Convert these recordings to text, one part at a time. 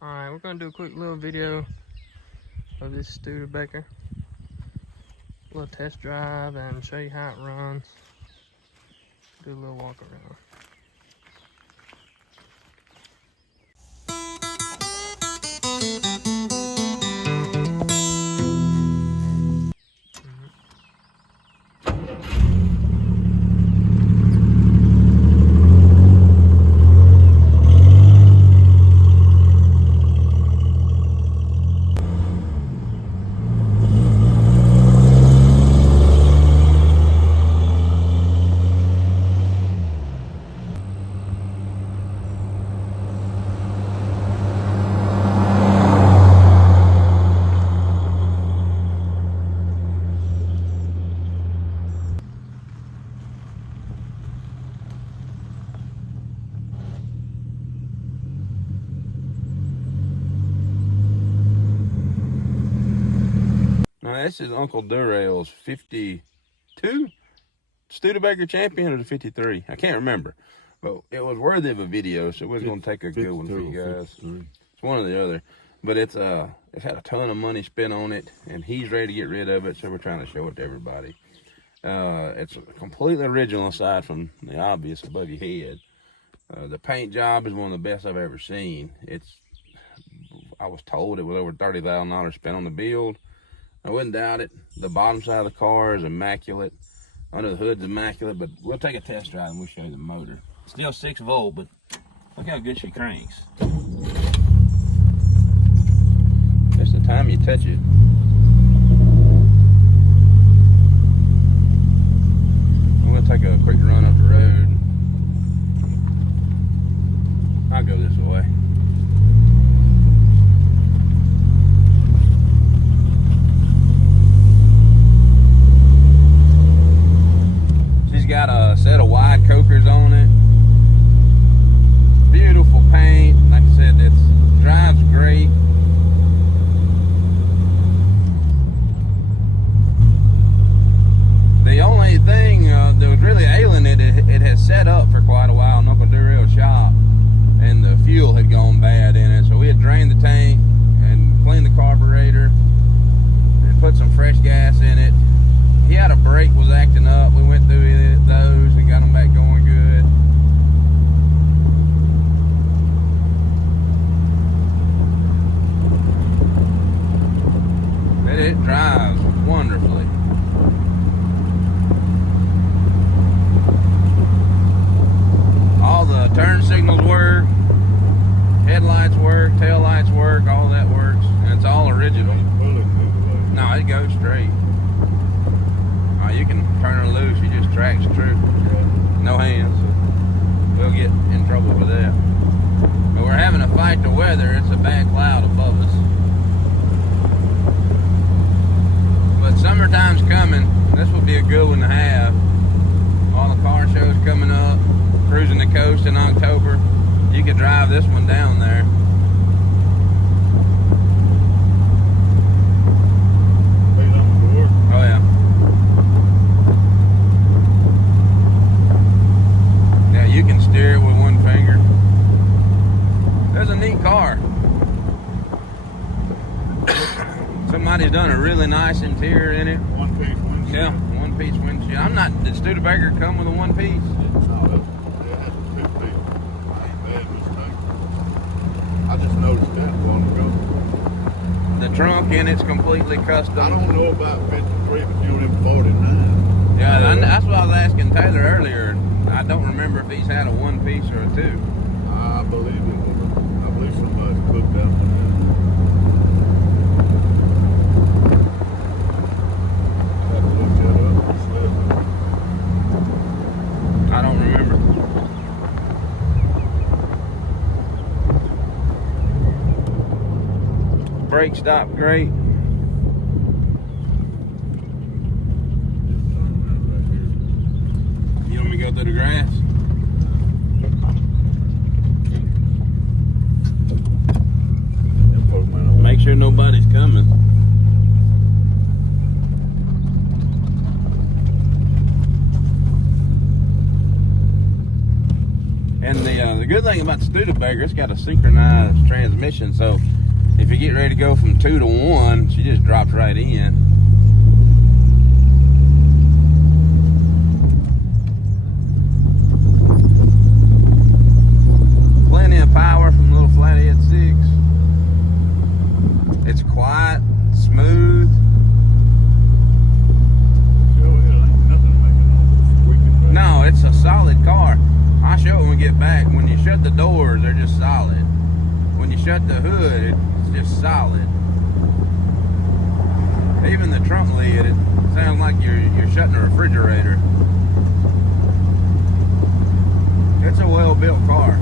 Alright, we're gonna do a quick little video of this Studebaker. A little test drive and show you how it runs. Do a little walk around. Now, this is Uncle Durrell's 52 Studebaker champion, or the 53. I can't remember, but it was worthy of a video, so we're going to take a good one for you guys. 53. It's one or the other, but it's had a ton of money spent on it, and he's ready to get rid of it, so we're trying to show it to everybody. It's completely original aside from the obvious above your head. The paint job is one of the best I've ever seen. I was told it was over $30,000 spent on the build. I wouldn't doubt it. The bottom side of the car is immaculate. Under the hood's immaculate, but we'll take a test drive and we'll show you the motor. Still 6 volt, but look how good she cranks. Just the time you touch it. I'm gonna take a quick run up the road. I'll go this way. Got a set of wide cokers on it. Beautiful paint. Like I said, it drives great. The only thing that was really ailing it had set up for quite a while in Uncle Durrell's shop, and the fuel had gone bad in it. So we had drained the tank and cleaned the carburetor and put some fresh gas in it. He had a brake was acting up. We went through those and got them back going good. But it drives wonderfully. All the turn signals work, headlights work, tail lights work, all that works, and it's all original. No, it goes straight. You can turn her loose, she just tracks true. No hands. So we'll get in trouble with that. But we're having to fight the weather. It's a bad cloud above us. But summertime's coming. This will be a good one to have. All the car shows coming up. Cruising the coast in October. You could drive this one down there. Oh yeah. You can steer it with one finger. That's a neat car. Somebody's done a really nice interior in it. One piece windshield. Yeah, one piece windshield. Did Studebaker come with a one piece? No, it has a 2 piece. Bad mistake. I just noticed that one ago. The trunk in it's completely custom. I don't know about 53, but you're in 49. Yeah, that's what I was asking Taylor earlier. I don't remember if he's had a one piece or a 2. I believe it was. I believe somebody cooked that one. I have to look that up. I don't remember. Brake stop great. You want me to go through the grass? Make sure nobody's coming. And the good thing about the Studebaker, it's got a synchronized transmission, so if you get ready to go from 2 to 1, she just drops right in. Plenty of power from the little flathead 6. It's quiet, smooth. No, it's a solid car. I'll show it when we get back. When you shut the doors, they're just solid. When you shut the hood, it's just solid. Even the trunk lid, it sounds like you're shutting a refrigerator. It's a well-built car.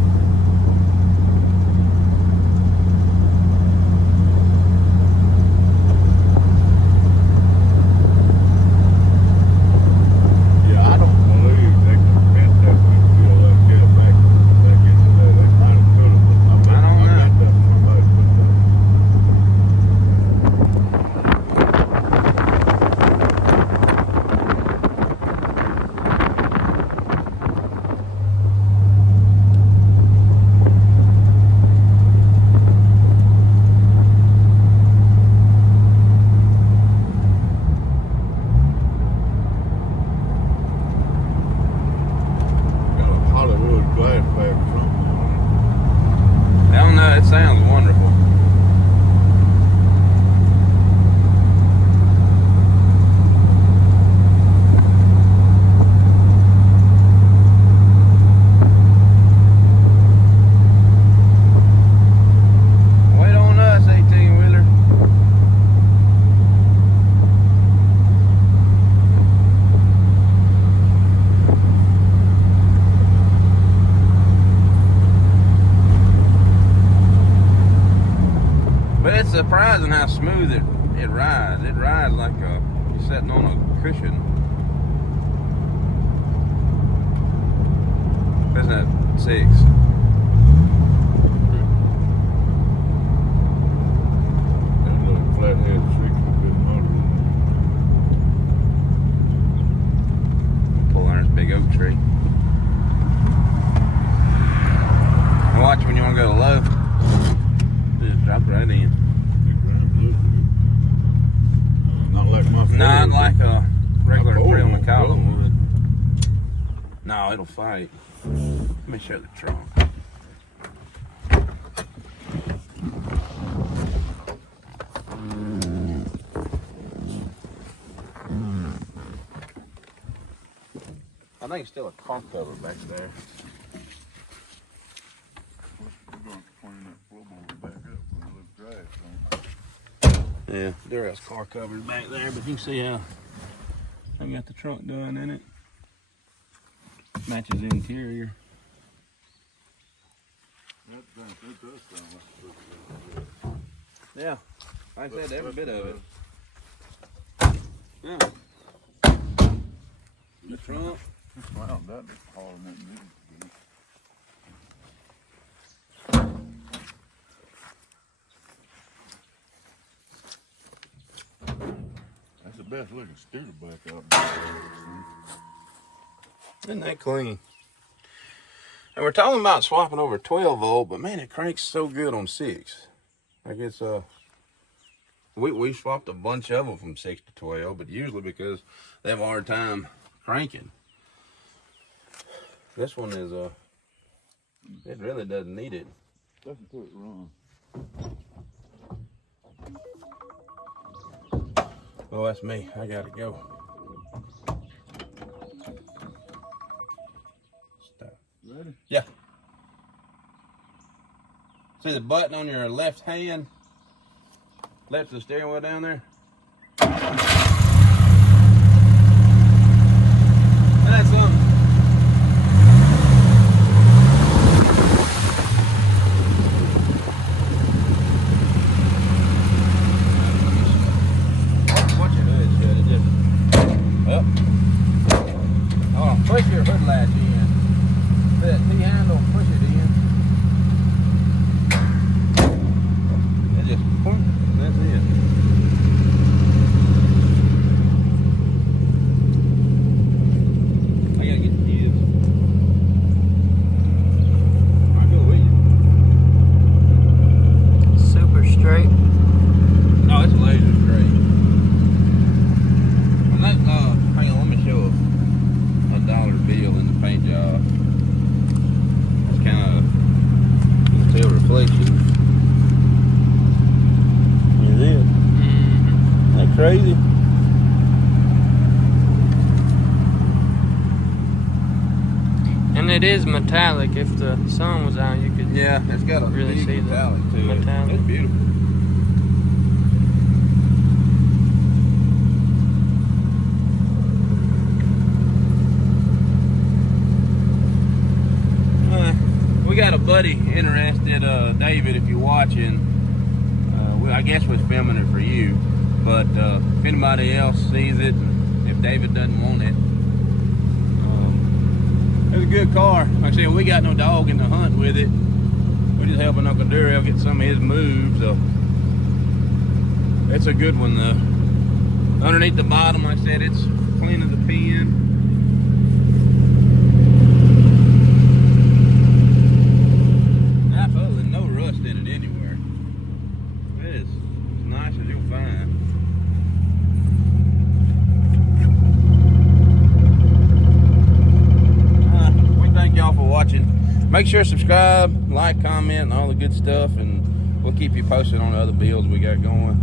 It sounds wonderful. Wait on us, 18-wheeler. But it's surprising how smooth it rides. It rides like you're sitting on a cushion. Isn't that 6? That little flathead 6 is a good motor. Pull on this big oak tree. Watch when you want to go low. Just drop right in. Not like my Ford. Not like a regular My Ford trail won't McCallum go. would. No, it'll fight. Let me show the trunk. I think it's still a car cover back there. We're going to clean that floorboard back up when it looks grass on it. Yeah, there is car covers back there, but you can see how I got the trunk done in it. Matches the interior. That does sound like it's Yeah, like I said, every bit of it. Yeah. The trunk. Wow, that is hauling that music. That's the best looking Studebaker up there. Isn't that clean? And we're talking about swapping over 12 volt, but man, it cranks so good on 6. Like it's we swapped a bunch of them from 6 to 12, but usually because they have a hard time cranking. This one is it really doesn't need it. Doesn't put it wrong. Oh, that's me. I gotta go. Stop. Ready? Yeah. See the button on your left hand? Left of the steering wheel down there? That's something. Watch your hood, good. It just up. Oh, push your hood latch in. That T-handle, push it in. It just, that's it. crazy. And it is metallic. If the sun was out, you could Yeah, it's got a really big see the metallic to it. metallic. It's beautiful. We got a buddy interested, David, if you're watching. I guess we're filming it for you, but if anybody else sees it, if David doesn't want it, it's a good car. Like I said, we got no dog in the hunt with it. We're just helping Uncle Durrell get some of his moves. So it's a good one though. Underneath the bottom, like I said, it's clean as a pin. Absolutely no rust in it anywhere. It is as nice as you'll find. We thank y'all for watching. Make sure to subscribe, like, comment, and all the good stuff, and we'll keep you posted on the other builds we got going.